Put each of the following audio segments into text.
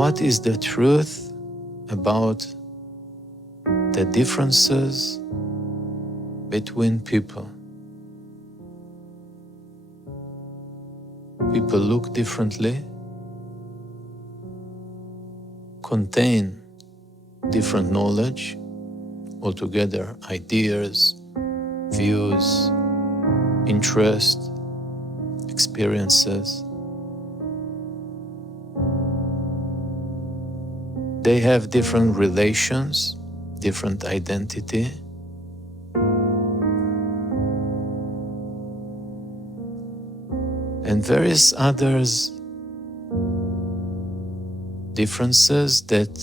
what is the truth about the differences between people? People look differently, contain different knowledge, altogether ideas, views, interest, experiences. They have different relations, different identity. And various others differences that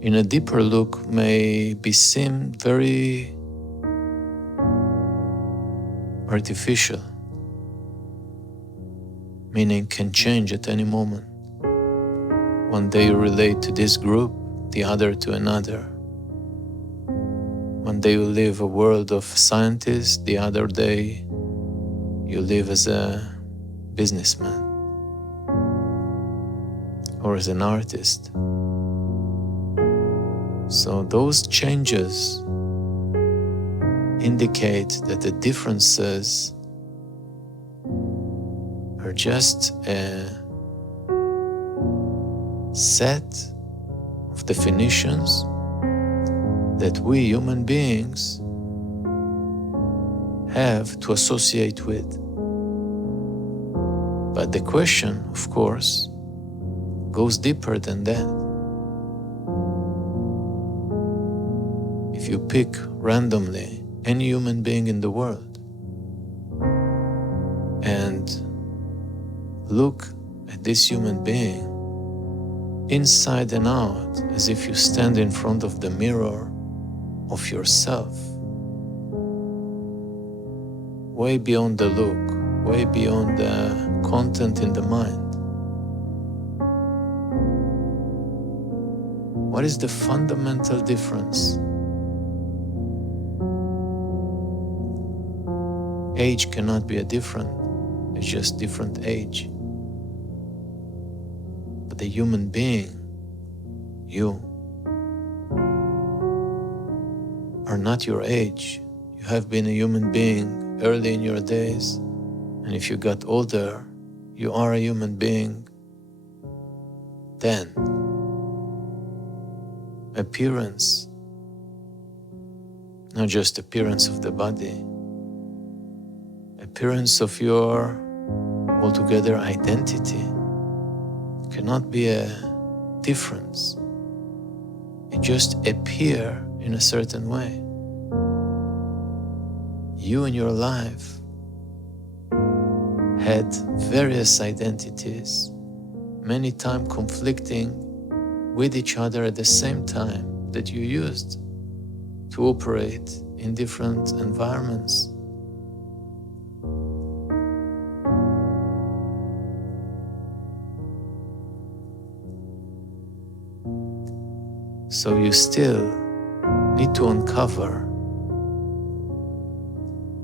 in a deeper look may be seen very artificial, meaning can change at any moment. One day you relate to this group, the other to another. One day you live a world of scientists, the other day you live as a businessman or as an artist. So those changes indicate that the differences are just a set of definitions that we human beings have to associate with. But the question, of course, goes deeper than that. If you pick randomly any human being in the world and look at this human being inside and out, as if you stand in front of the mirror of yourself, way beyond the look, way beyond the content in the mind. What is the fundamental difference? Age cannot be a different, it's just different age. But the human being, you, are not your age. You have been a human being early in your days, and if you got older, you are a human being then. Appearance, not just appearance of the body, appearance of your altogether identity cannot be a difference. It just appear in a certain way. You in your life had various identities, many times conflicting with each other at the same time that you used to operate in different environments. So you still need to uncover,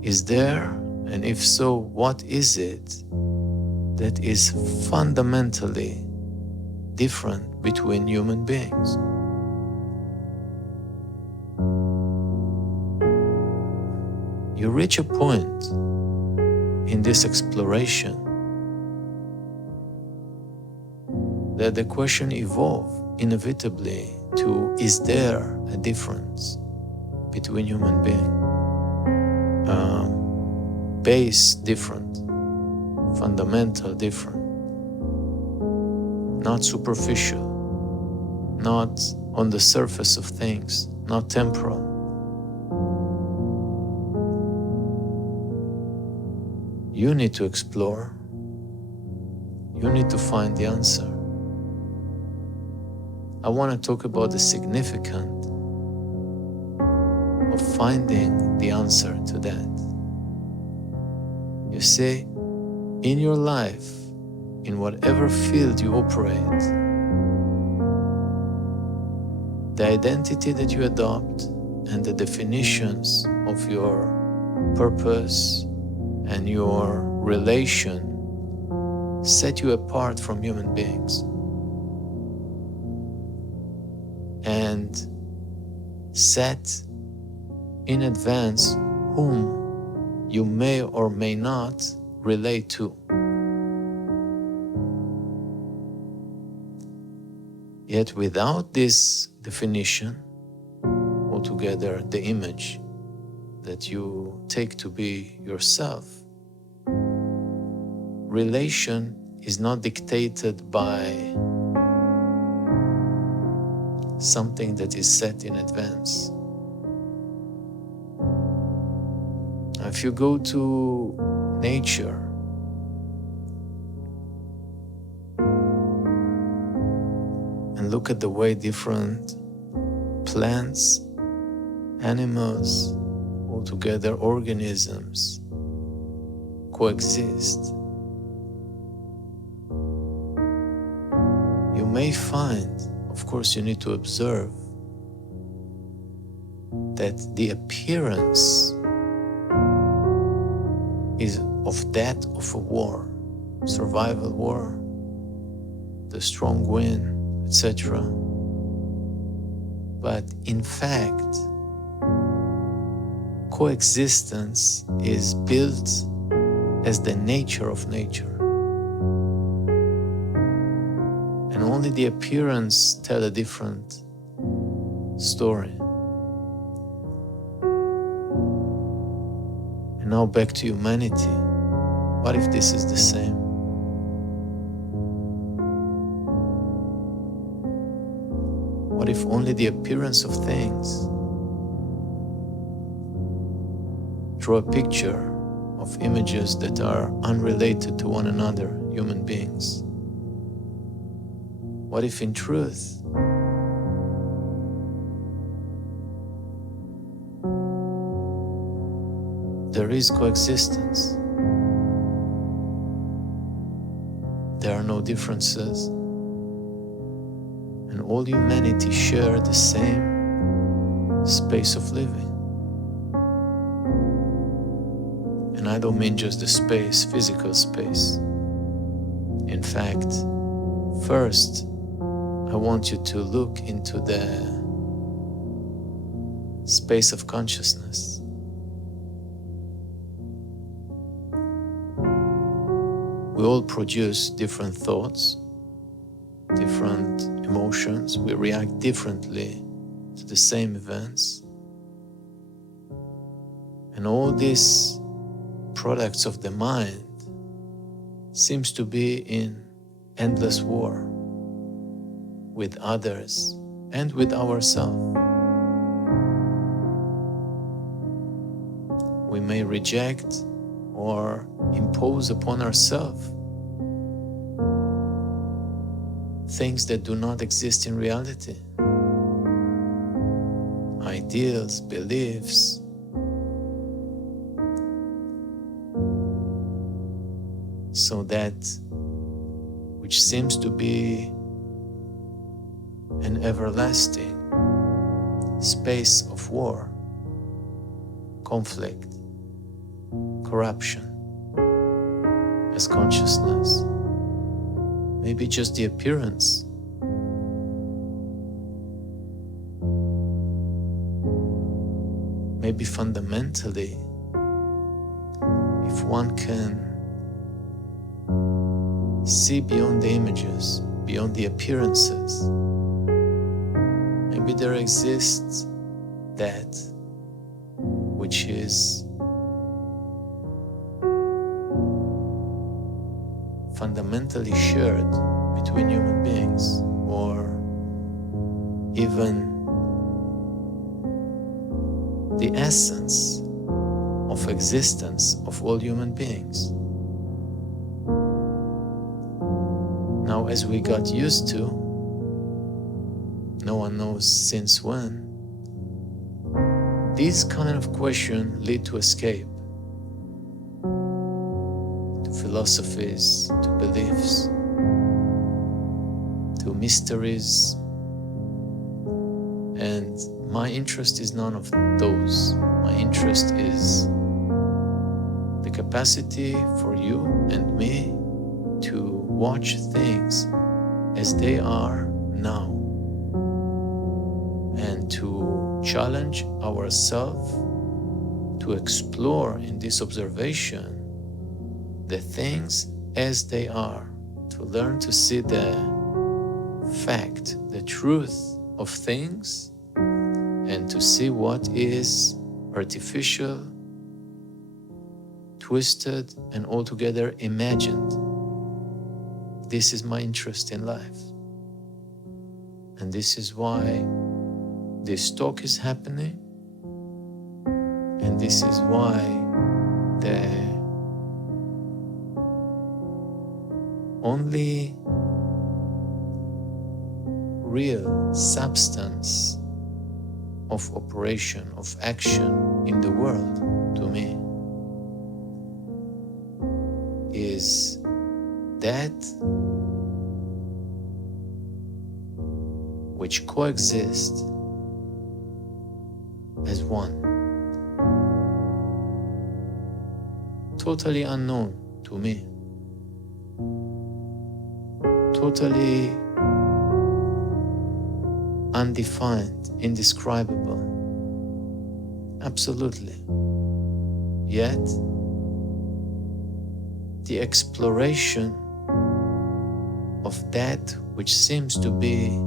is there, and if so, what is it that is fundamentally different between human beings? You reach a point in this exploration that the question evolves inevitably to, is there a difference between human beings? Base different, fundamental different, not superficial, not on the surface of things, not temporal. You need to explore. You need to find the answer. I want to talk about the significance of finding the answer to that. You see, in your life, in whatever field you operate, the identity that you adopt and the definitions of your purpose and your relation set you apart from human beings. set in advance whom you may or may not relate to. Yet without this definition, altogether the image that you take to be yourself, relation is not dictated by something that is set in advance. Now, if you go to nature, and look at the way different plants, animals, altogether organisms coexist, you may find, of course you need to observe, that the appearance is of that of a war, survival war, the strong wind, etc. But in fact, coexistence is built as the nature of nature. And only the appearance tell a different story. And now back to humanity. What if this is the same? What if only the appearance of things draw a picture of images that are unrelated to one another, human beings? What if in truth there is coexistence? There are no differences, and all humanity share the same space of living. And I don't mean just the space, physical space. In fact, first, I want you to look into the space of consciousness. We all produce different thoughts, different emotions. We react differently to the same events. And all these products of the mind seems to be in endless war with others and with ourselves. We may reject or impose upon ourselves things that do not exist in reality. Ideals, beliefs. So that which seems to be an everlasting space of war, conflict, corruption, as consciousness, maybe just the appearance. Maybe fundamentally, if one can see beyond the images, beyond the appearances, maybe there exists that which is fundamentally shared between human beings, or even the essence of existence of all human beings. Now, as we got used to, no one knows since when, these kind of questions lead to escape, to philosophies, to beliefs, to mysteries. And my interest is none of those. My interest is the capacity for you and me to watch things as they are now, and to challenge ourselves to explore in this observation the things as they are, to learn to see the fact, the truth of things, and to see what is artificial, twisted, and altogether imagined. This is my interest in life. And this is why this talk is happening. And this is why the only real substance of operation, of action in the world, to me, is that which coexist as one, totally unknown to me, totally undefined, indescribable, absolutely. Yet, the exploration of that which seems to be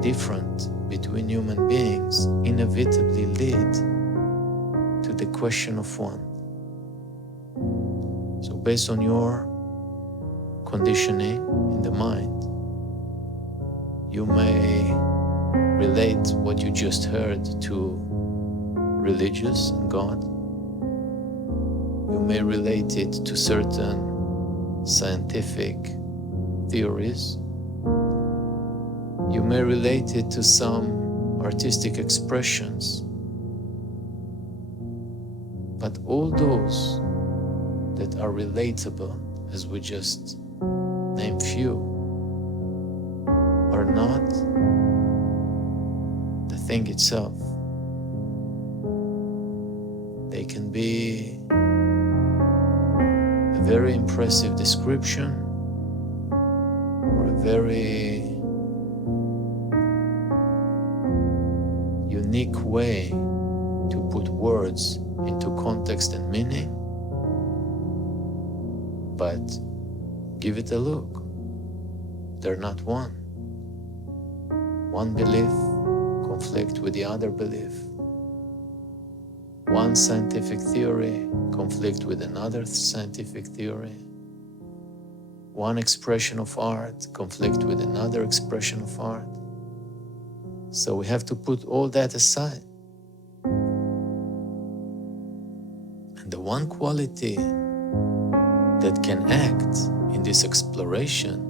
different between human beings inevitably lead to the question of one. So based on your conditioning in the mind, you may relate what you just heard to religious and God. You may relate it to certain scientific theories. You may relate it to some artistic expressions. But all those that are relatable, as we just named few, are not the thing itself. They can be a very impressive description or a very unique way to put words into context and meaning, but give it a look. They're not one. One belief conflicts with the other belief. One scientific theory conflicts with another scientific theory. One expression of art conflicts with another expression of art. So we have to put all that aside. And the one quality that can act in this exploration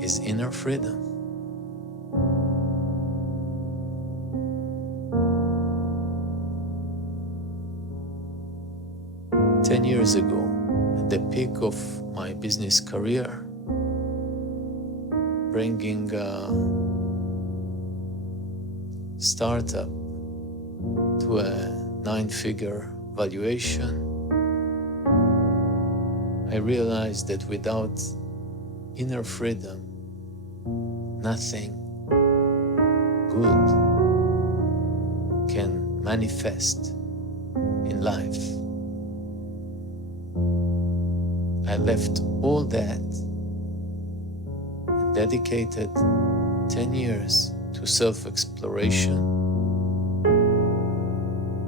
is inner freedom. Ten years ago, at the peak of my business career, bringing a startup to a 9-figure valuation, I realized that without inner freedom, nothing good can manifest in life. I left all that and dedicated 10 years to self-exploration,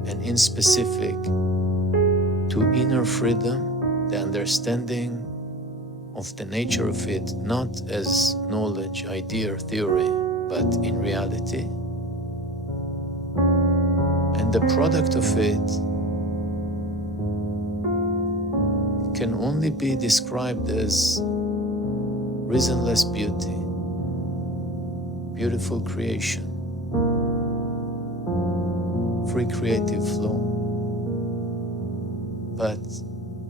and in specific to inner freedom, the understanding of the nature of it, not as knowledge, idea, or theory, but in reality. And the product of it can only be described as reasonless beauty, beautiful creation, free creative flow. But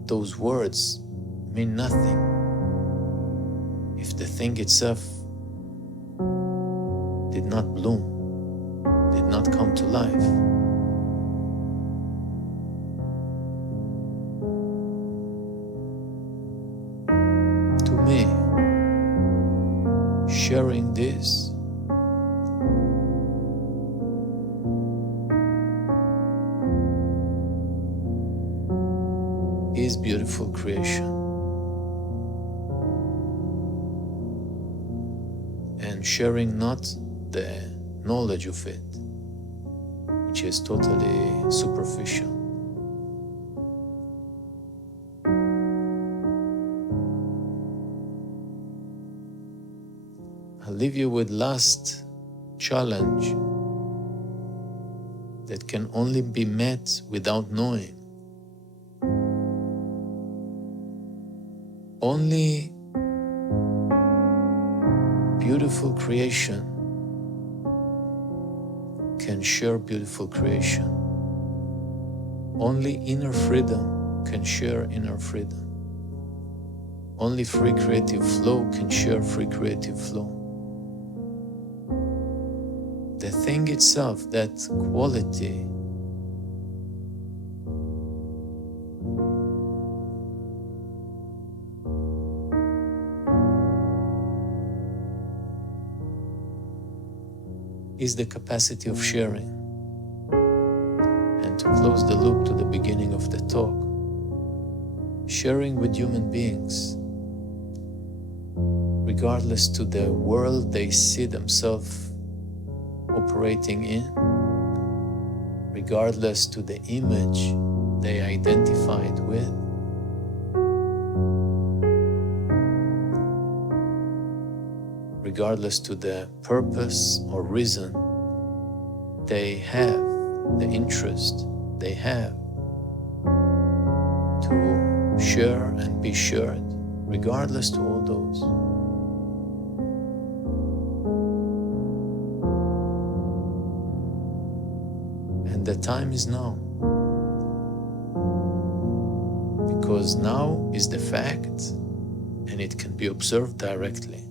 those words mean nothing if the thing itself did not bloom, did not come to life. To me, sharing this is beautiful creation. And sharing not the knowledge of it, which is totally superficial. I'll leave you with last challenge that can only be met without knowing. Only beautiful creation can share beautiful creation. Only inner freedom can share inner freedom. Only free creative flow can share free creative flow. The thing itself, that quality, is the capacity of sharing. And to close the loop to the beginning of the talk, sharing with human beings, regardless to the world they see themselves operating in, regardless to the image they identified with, regardless to the purpose or reason they have, the interest they have to share and be shared, regardless to all those. And the time is now, because now is the fact and it can be observed directly.